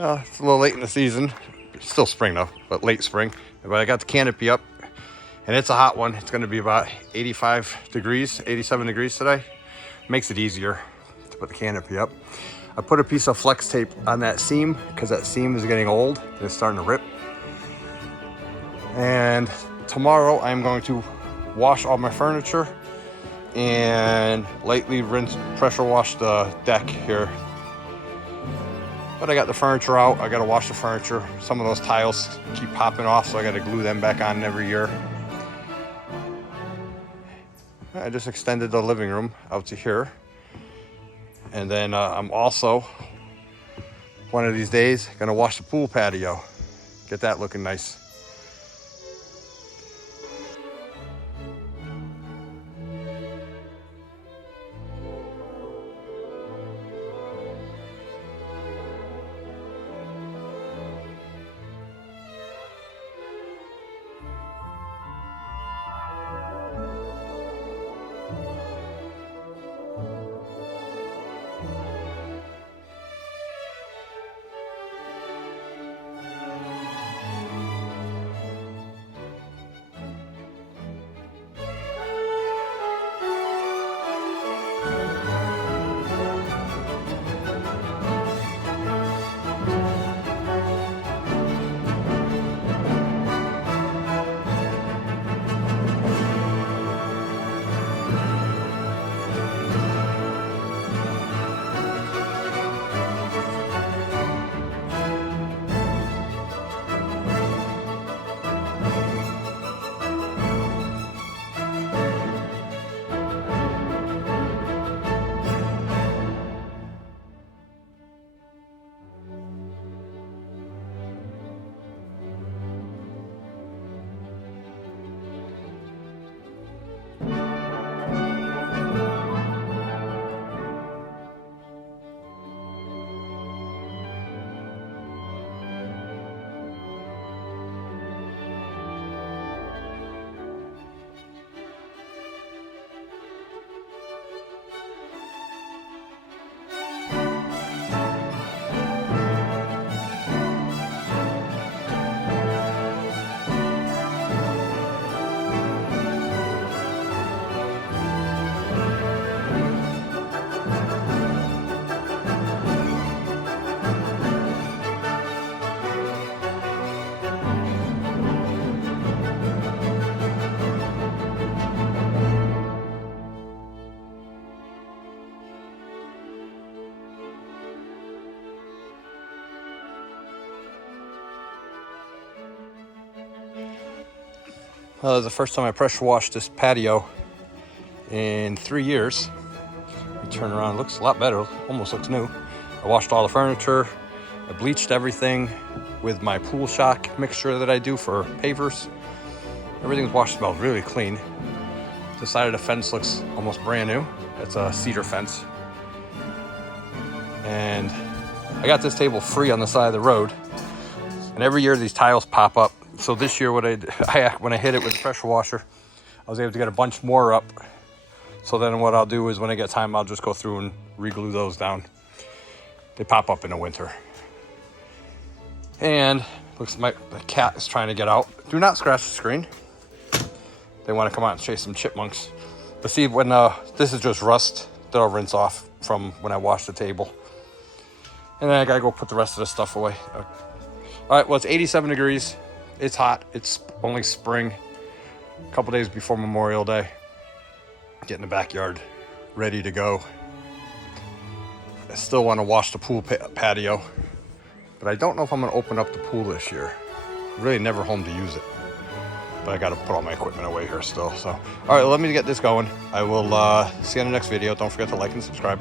It's a little late in the season. It's still spring though, but late spring. But I got the canopy up, and it's a hot one. It's going to be about 85 degrees, 87 degrees today. Makes it easier to put the canopy up. I put a piece of flex tape on that seam because that seam is getting old and it's starting to rip. And tomorrow I'm going to wash all my furniture and lightly rinse, pressure wash the deck here. But I got the furniture out. I got to wash the furniture. Some of those tiles keep popping off, so I got to glue them back on every year. I just extended the living room out to here. And then I'm also, one of these days, gonna wash the pool patio. Get that looking nice. This is the first time I pressure washed this patio in 3 years. You turn around, it looks a lot better, almost looks new. I washed all the furniture, I bleached everything with my pool shock mixture that I do for pavers. Everything's washed, smells really clean. The side of the fence looks almost brand new. It's a cedar fence. And I got this table free on the side of the road. And every year these tiles pop up. So this year when I hit it with the pressure washer, I was able to get a bunch more up. So then what I'll do is when I get time, I'll just go through and re-glue those down. They pop up in the winter. And looks like the cat is trying to get out. Do not scratch the screen. They want to come out and chase some chipmunks. But see, when this is just rust that'll rinse off from when I wash the table. And then I gotta go put the rest of the stuff away. All right, well, it's 87 degrees. It's hot. It's only spring. A couple days before Memorial Day. Get in the backyard, ready to go. I still want to wash the pool patio, but I don't know if I'm going to open up the pool this year. Really never home to use it, but I got to put all my equipment away here still. So, all right, let me get this going. I will see you in the next video. Don't forget to like and subscribe.